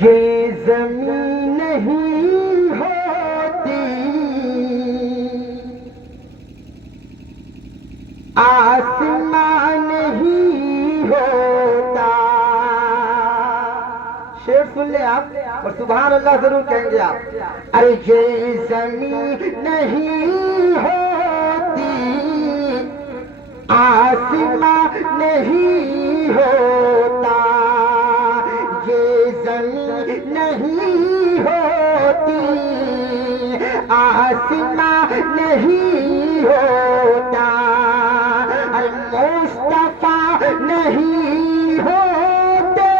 ये ज़मीन नहीं होती, आसमान नहीं होता। शेर सुन ले आप और सुभान अल्लाह जरूर कहेंगे आप। अरे ये ज़मीन नहीं होती, आसमान नहीं होता। ये ज़मीन नहीं होती, आसमान नहीं होता। अरे मुस्तफा नहीं होते,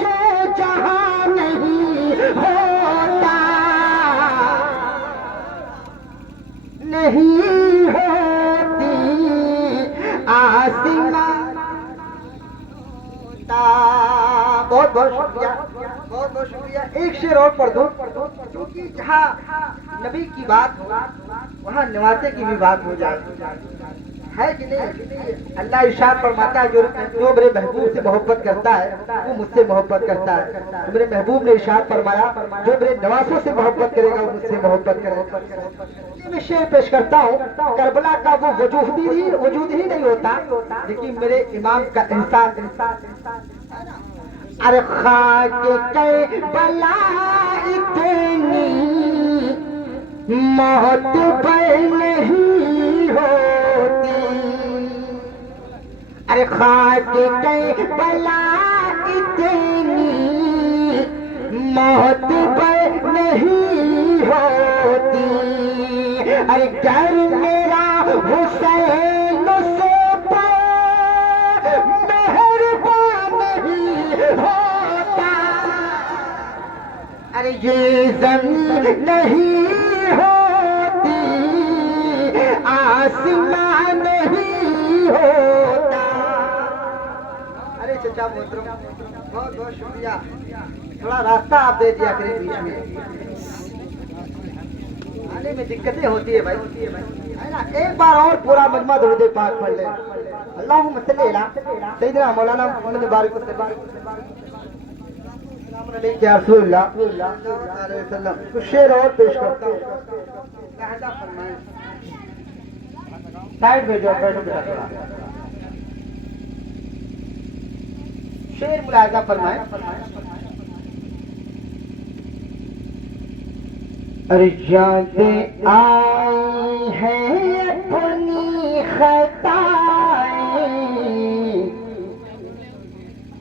ये जहां नहीं होता। नहीं होती आसमान होता। बहुत बहुत शुक्रिया, बहुत बहुत शुक्रिया। एक शेर और पढ़ दो, क्योंकि जहाँ नबी की बात हो वहाँ नवासे की भी बात हो जाए, है कि नहीं। अल्लाह इरशाद फरमाता है जो मेरे महबूब से मोहब्बत करता है वो मुझसे मोहब्बत करता है। तो मेरे महबूब ने इरशाद फरमाया जो मेरे नवासों से मोहब्बत करेगा वो मुझसे मोहब्बत करेगा। मैं शेर पेश करता हूँ। करबला का वो वजूद ही नहीं होता, लेकिन मेरे इमाम का एहसान। अरे खाक करबला इतनी मौत पर नहीं होती। अरे खाक करबला इतनी मौत पर नहीं होती। अरे घर मेरा हुसैन से मेहरबान नहीं होता। अरे ये ज़मीन नहीं होती, आसमान नहीं होता। अरे चचा मोहतरम बहुत बहुत शुक्रिया। थोड़ा रास्ता आप दे दिया करें बीच में, आने में दिक्कतें होती है भाई, है ना। एक बार और पूरा मजमा दुरूद पाक पढ़ ले। अल्लाहुम्मा सल्ली अला सय्यिदना मौलाना मुहम्मद बारिक वसल्लम। कुछ शेर और पेश करता हूँ। साइड में जो बैठो बेटा थोड़ा शेर मुलाहिजा फरमाए। अरे याद आई है अपनी खताएं,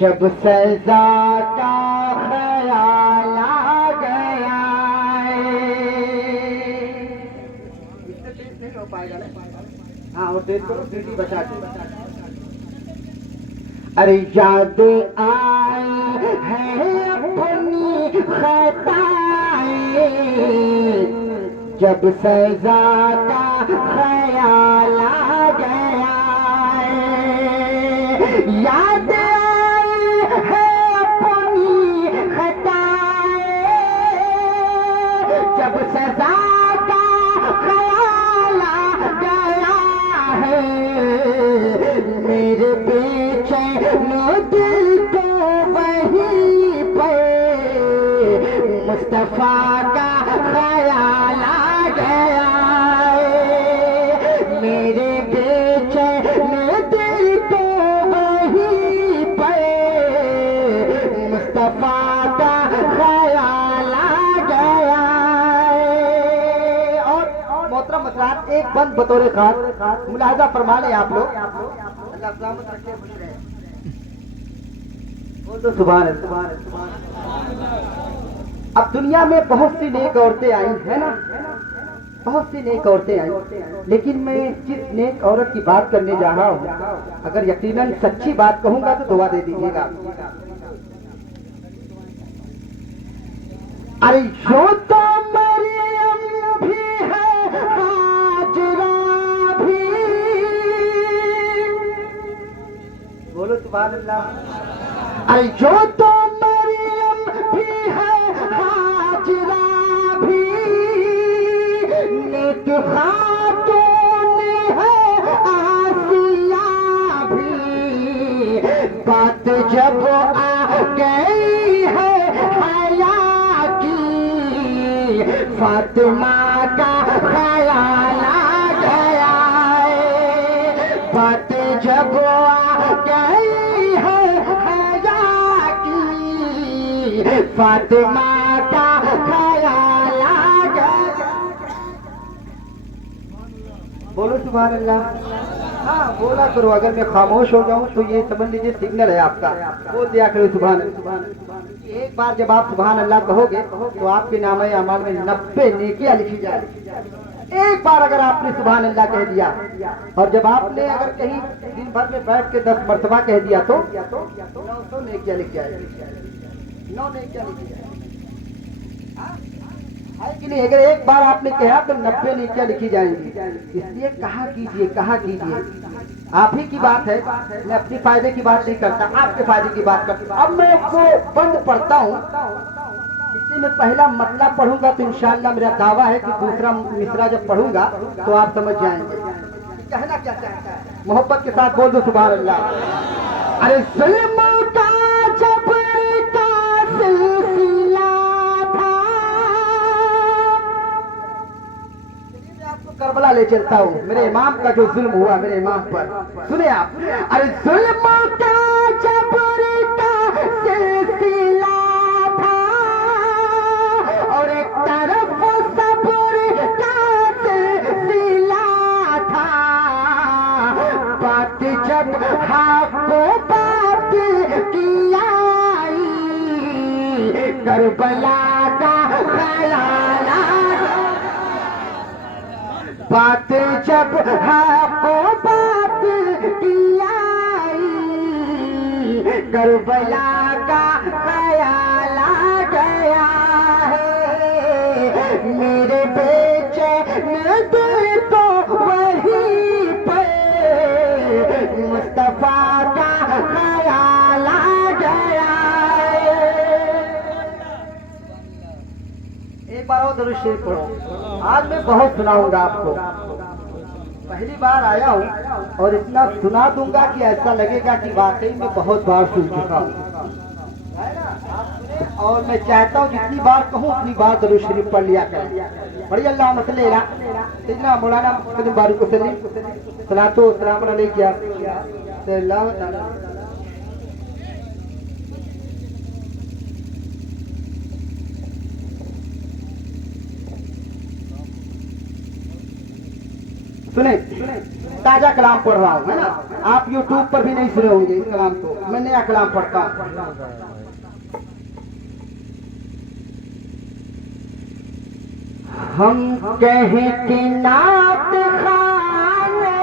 जब सजा का ख्याल आ गया। इससे तेज नहीं हो पाएगा ना। हाँ और तेज करो, सीटी बचा के। अरे याद आई है अपनी खताएं, जब सजा का ख्याल आ गया। याद आई है अपनी खताएं, जब सजा का ख्याल आ गया है। मेरे बेचैन दिल को वहीं पर मुस्तफा का ख्याल आ गया है। मेरे बेचैन दिल को वहीं पर मुस्तफा का ख्याल आ गया है। और मोहतरम हज़रात एक बंद बतौर खास मुलाहिजा फरमा लें आप लोग। अल्लाह सलामत रखे, खुश रहे। बोल दो सुभान अल्लाह। अब दुनिया में बहुत सी नेक औरतें आई है ना, बहुत सी नेक औरतें आई, लेकिन मैं जिस नेक औरत की बात करने जा रहा हूँ, अगर यकीनन सच्ची बात कहूंगा तो दुआ दे दीजिएगा। अरे जो तो मरियम भी है, हाजरा भी। बोलो सुभान अल्लाह। अरे जो तो मरियम भी है, हाजरा भी। नेक खातून है, आसिया भी। बात जब आ गई है फातिमा का ख्याल आ गया है, बात जब आ गई है हया की, फातिमा का ख्याल आ गया। बोलो सुभान अल्लाह। हाँ बोला करो, अगर मैं खामोश हो जाऊं तो ये समझ लीजिए सिग्नल है आपका, बोल दिया करो सुभान अल्लाह। एक बार जब आप सुभान अल्लाह कहोगे तो आपके नाम अमाल में 90 नेकियां लिखी जाएगी। एक बार अगर आपने सुभान अल्लाह कह दिया, और जब आपने अगर कहीं दिन भर में बैठ के 10 मरतबा कह दिया तो 900 नेकियां लिख जाएगी, 9 नेकियां लिखी जाएगी। है कि नहीं? अगर एक बार आपने कहा तो 90 नेकियां लिखी जाएंगी। इसलिए कहा कीजिए, कहा कीजिए। आप ही की बात है, मैं अपनी फायदे की बात नहीं करता, आपके फायदे की बात करता हूं। अब मैं वो बंद पढ़ता हूँ, इसलिए मैं पहला मतलब पढ़ूंगा तो इंशाअल्लाह मेरा दावा है कि दूसरा मिसरा जब पढ़ूंगा तो आप समझ जाएंगे कहना क्या चाहता है। मोहब्बत के साथ बोल दो सुभान अल्लाह। अरे जुल्म का जबर का सिलसिला था, आपको करबला ले चलता हूँ, मेरे इमाम का जो जुल्म हुआ मेरे इमाम पर, सुने आप। अरे जुल्म का जबर का सिलसिला था, और एक तरफ सब्र का सिलसिला था, बात जब हक को बात की आई, करबला का ख्याल आया। बात जब हक को बात की आई, करबला का ख्याल आ गया है, मेरे बेचैन दिल तो वहीं पर मुस्तफा का ख्याल आ गया है। एक बार और दुरूद शरीफ पढ़ो। आज मैं बहुत सुनाऊंगा आपको, पहली बार आया हूँ और इतना सुना दूंगा कि ऐसा लगेगा कि वाकई में बहुत बार सुन चुका हूँ। और मैं चाहता हूँ जितनी बार कहूँ उतनी बार दुरूद शरीफ पढ़ लिया करें। पढ़िए अल्लाहुम्मा सल्ली अला सय्यिदना मौलाना मुहम्मद बारिक वसल्लम सलातो सलाम अलैका सल्लल्लाहु अलैहि। सुने, ताजा कलाम पढ़ रहा हूँ, है ना। आप यूट्यूब पर भी नहीं सुने होंगे इस कलाम को, मैं नया कलाम पढ़ता हूँ। हम कहें कि नात खाने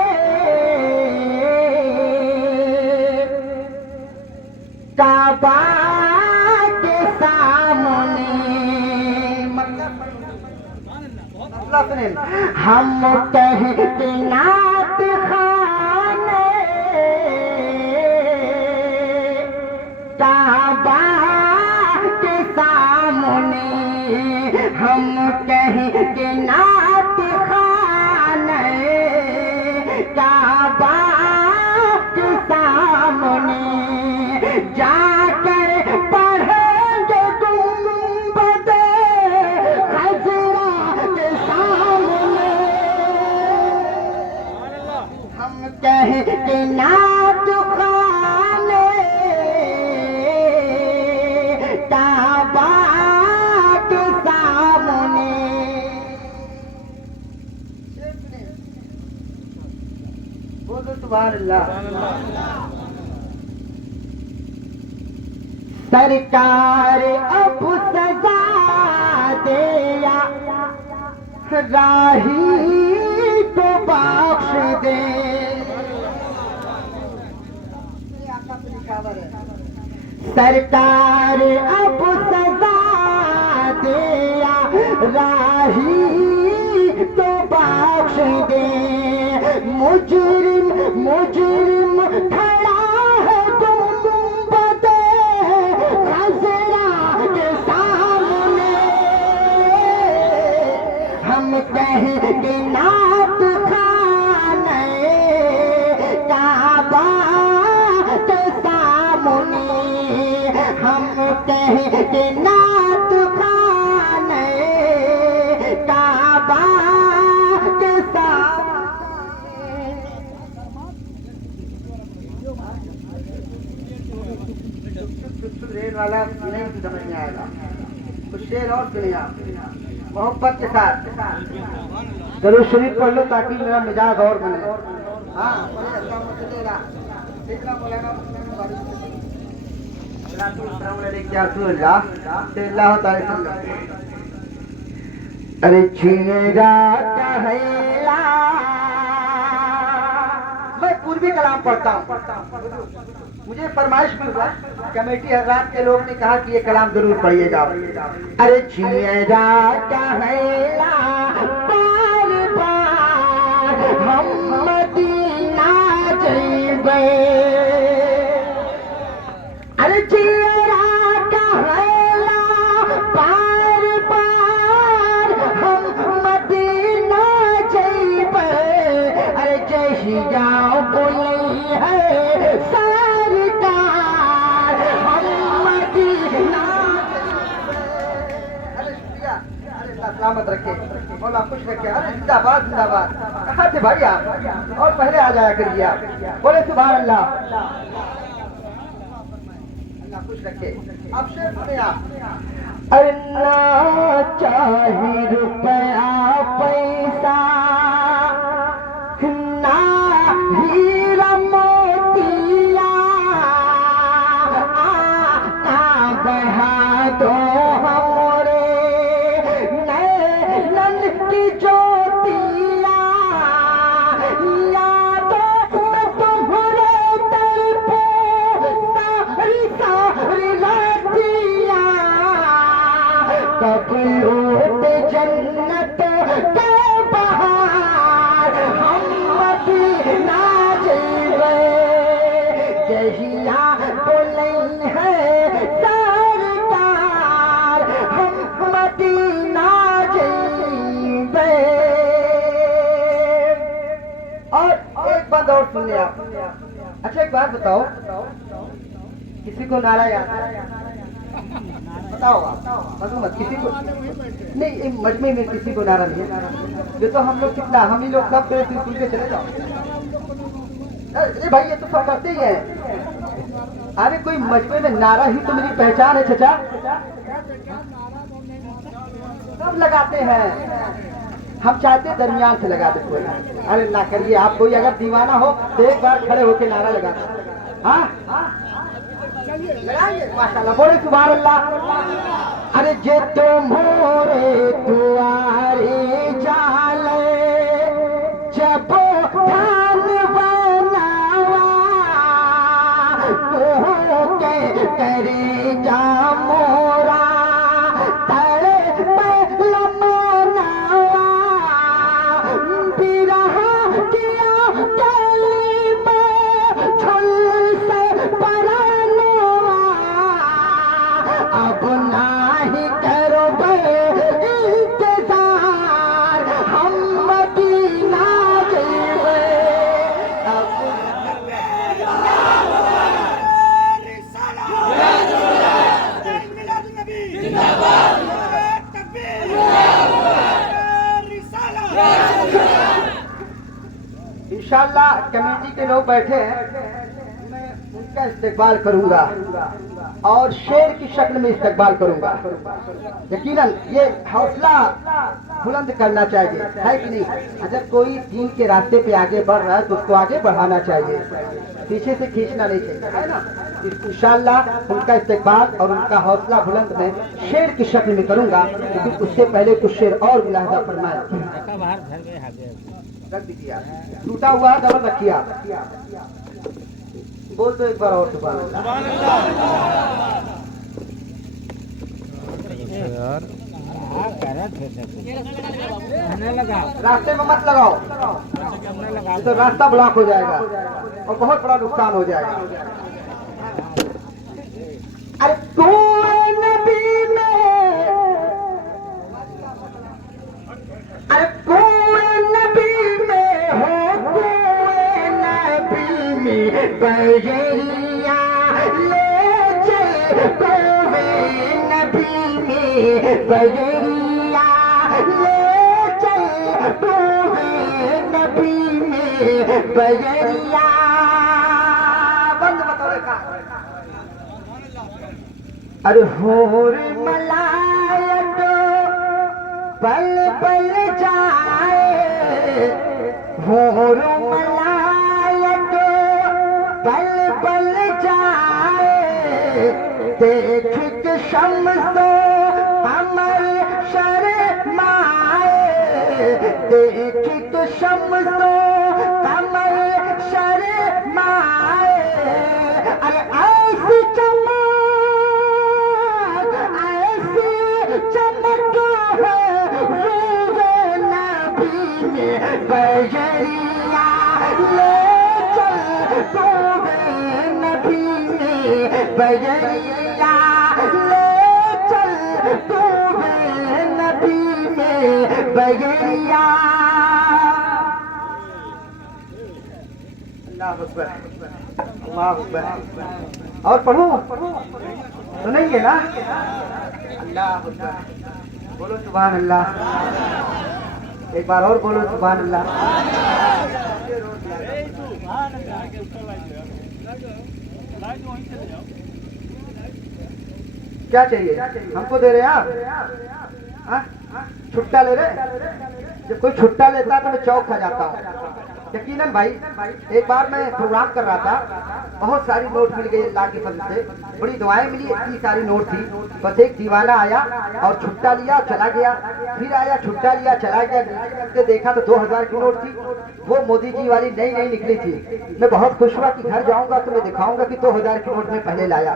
काबा के सामने, मतलब सुने, हम कहें कि नात खाने काबा के सामने, हम कहें कि नात खाने काबा के सामने, जाकर पढ़ेंगे गुंबदे खजरा के सामने, हम कहें कि नात खाने काबा के सामने। बोलो सुभान अल्लाह। सरकार अब सजा दिया, राही को बख्श दे, सरकार अब सजा दिया, राही तो बख्श दे, मुजरिम मुजरिम खड़ा है गुंबदे खजरा के सामने, हम कहेंगे नात खाने काबा के सामने, हम कहेंगे नात खाने रेल वाला नहीं समझ में आएगा। कुछ शेर और सुनिए आप मोहब्बत के साथ। जरूर शरीफ पढ़ लो ताकि मेरा मिजाज और बने। हाँ अरे छीनेगा टहला। मैं पूर्वी कलाम पढ़ता हूँ। मुझे फरमाइश भी हुआ, कमेटी हजरात के लोग ने कहा कि ये कलाम जरूर पढ़िएगा। अरे छीनेगा टहला बार बार हम मदीना जइबे। अरे छीनेगा टहला बार बार हम मदीना जइबे। अरे जैसी जाओ बोली है सरकार हम मदीना। अरे शुक्रिया, अरे अल्लाह सलामत रखे, मौला खुश रखे। अरे जिंदाबाद जिंदाबाद। कहाँ थे भाई आप? और पहले आ जाया करिए आप। बोले सुभान अल्लाह। अल्लाह खुश रखे। अब शेर पढ़े आप। अरे ना चाहे रुपया पैसा ना हीरा मोतिया ना बढ़ा दो हमरे नैनन की ज्योतिया। यादों में तुम्हारे तड़पो सारी सारी रातिया। कब लौट जन्नत के बाहर हम मदीना जइबे। जहिया बोलन है सरकार हम मदीना जइबे। और एक बात और सुनिए आप। अच्छा एक बात बताओ, किसी को नारा याद है? बताओ आप, मत किसी को नहीं। इस मजमे में किसी को नारा नहीं है। ये तो हम लोग कितना, हम ही लोग सब सुन के चले जाओ। अरे भाई ये तो सब करते ही हैं। अरे कोई मजमे में नारा ही तो मेरी पहचान है चचा। सब लगाते हैं, हम चाहते दरमियान से लगा दे कोई। अरे ना करिए आप, कोई अगर दीवाना हो तो एक बार खड़े होके नारा लगा दो। हाँ लगाइए माशाल्लाह। बोले सुभान अल्लाह। अरे जे तो मोरे दुआरे जाले जब ध्यान बनावा तो के करे जा मोरा तड़े पे लमनावा। बिरहा किया गली में झुल से परानवा। अब नाही करोगे इंतजार हम मदीना जइबे। इंशाल्लाह कमेटी के लोग बैठे हैं, मैं उनका इस्तेकबाल करूंगा और शेर की शक्ल में इस्तेकबाल करूंगा। यकीनन ये हौसला बुलंद करना चाहिए, है कि नहीं? अगर कोई दीन के रास्ते पे आगे बढ़ रहा है तो उसको आगे बढ़ाना चाहिए, पीछे से खींचना नहीं चाहिए, है ना? इंशाल्लाह उनका इस्तेकबाल और उनका हौसला बुलंद मैं शेर की शक्ल में करूंगा। लेकिन उससे पहले कुछ शेर और मुलाहिजा फरमाए। रख दीजिए आप, टूटा हुआ है डबल रखिए आप। बोल दो एक बार और सुभान अल्लाह। रास्ते में मत लगाओ, तो रास्ता ब्लॉक हो जाएगा और बहुत बड़ा नुकसान हो जाएगा। अरे कुएं नबी में, अरे कुएं नबी में हो कुएं नबी में बजरिया ले चल। कुएं नबी में बजरिया ले चल। कुएं नबी में बजरिया। बंद मत हो रेखा। अरे हूर मलायक पल पल जाए, हूर मलायक पल पल जाए, देख के शम्सो कमर शर्माए, देख के शम्सो कमर शर्माए। अरे ऐसी चमक है रूज़े नबी में, बजरिया ले चल रूज़े नबी में, बजरिया ले चल रूज़े नबी में, बजरिया। अल्लाह अकबर, अल्लाह अकबर। और पढ़ो, सुनेंगे ना? अल्लाह अकबर, बोलो सुभान अल्लाह। एक बार और बोलो सुभान अल्लाह। क्या चाहिए? हमको दे रहे हैं आप? हाँ? छुट्टा ले रहे? जब कोई छुट्टा लेता है तो मैं चौक खा जाता हूँ। यकीनन भाई, एक बार मैं प्रोग्राम कर रहा था, बहुत सारी नोट मिल गई अल्लाह के फजल से, बड़ी दुआएं मिली, इतनी सारी नोट थी। बस एक दीवाना आया और छुट्टा लिया चला गया, फिर आया छुट्टा लिया चला गया। नीचे देखा तो 2000 की नोट थी, वो मोदी जी वाली नई नई निकली थी। मैं बहुत खुश हुआ कि घर जाऊंगा तो मैं दिखाऊंगा कि 2000 की नोट में पहले लाया।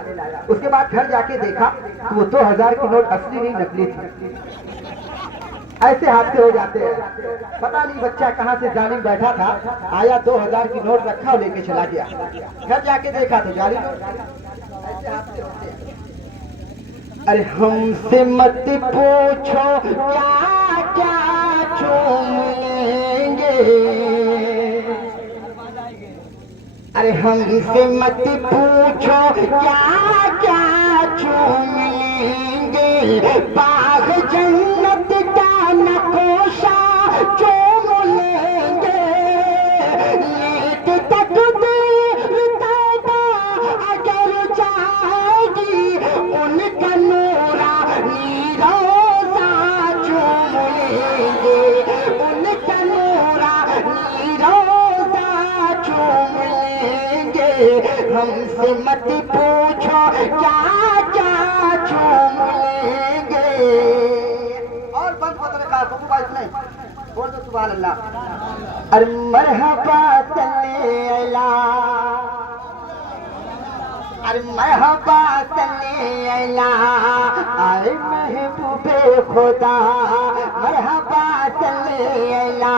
उसके बाद घर जाके देखा तो वो 2000 की नोट असली नहीं नकली थी। ऐसे हादसे हो जाते हैं। पता नहीं बच्चा कहाँ से जालिम बैठा था, आया 2000 की नोट रखा और लेके चला गया। घर जाके देखा तो जाली नोट। ऐसे हादसे होते हैं। अरे हमसे मत पूछो क्या क्या चूम लेंगे, अरे हमसे मत पूछो क्या क्या चूम लेंगे, बाग जन्नत का नकोशा चूम लेंगे, लेट तकदीर तौबा अगर जाएगी, उनका नूरानी रोज़ा चूम लेंगे, उनका नूरानी रोज़ा चूम लेंगे। हमसे मत पूछो क्या क्या चूम लेंगे। और बंद मत रखा, मोबाइल नहीं, बोल दो सुभान अल्लाह। अरे मरहबा सल्ले अला, अरे मरहबा सल्ले अला आए महबूबे खुदा, मरहबा सल्ले अला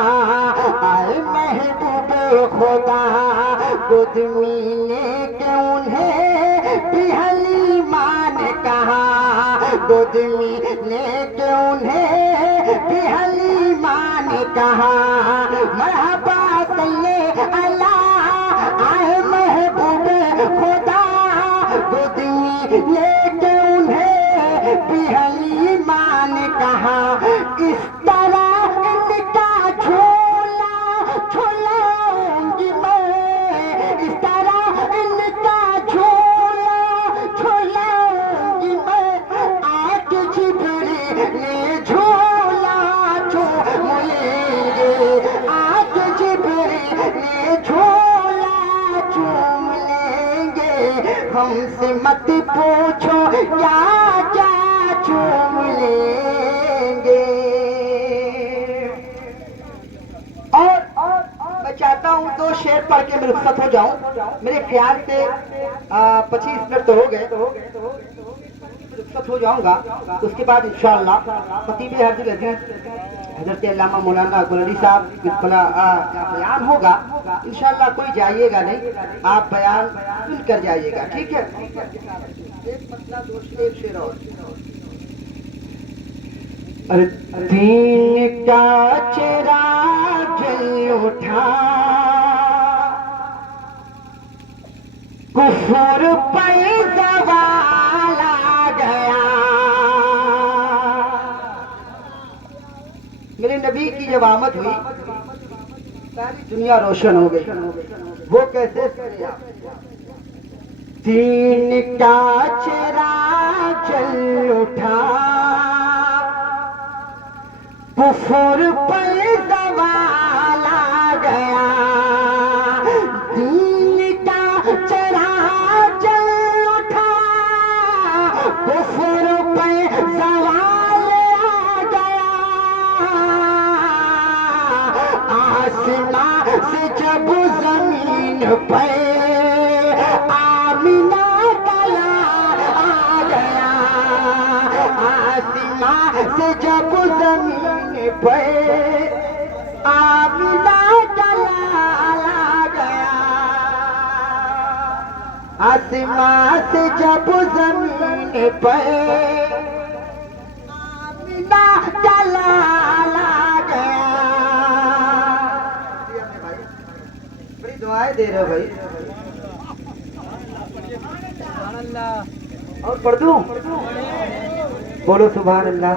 आए महबूबे खुदा। खुद मीने के उन्हें भी हलीमान कहा, खुद मीने के उन्हें भी हलीमान कहा। मरहबा सल्ले अला आए महबूबे खुदा, खुद मीने उन्हें भी हलीमान कहा। इस तरह इनका झोला झुलाऊंगी मैं, इस तरह इनका झोला झुलाऊंगी मैं। आज जिब्रील ने झोला झूम लेंगे, आज जिब्रील ने झोला झूम लेंगे। हमसे मत पूछो क्या क्या झूम लेंगे। और मैं चाहता हूँ 2 शेर पढ़ के मैं रुखसत हो जाऊं। मेरे ख्याल से 25 मिनट तो हो गए, रुखसत हो जाऊंगा। उसके बाद इंशाअल्लाह खतीब हज़रत अजीज हजरत अल्लामा मौलाना गुलरी साहब अपना बयान होगा। इंशाअल्लाह कोई जाइएगा नहीं, आप बयान सुन कर जाइएगा, ठीक है? एक पतला दोस्त, एक शेर और। अरे दीन का चिराग जल उठा, कुफर पर ज़वाल आ गया। मेरे नबी की जब आमद हुई सारी दुनिया रोशन हो गई। वो कैसे? दीन का चिराग कुफर पर सवाल आ गया, दीन का चरा जल उठा, कुफर पर सवाल आ गया, आसमां से जब जमीन पर आमिना का लाल आ गया, आसमां से जब जमीन पर आमिना का लाल आ गया, आसमां से जब जमीन पर आमिना का लाल आ गया। बड़ी दुआएं दे रहे हो भाई। और पढ़ दूं? बोलो सुभान अल्लाह।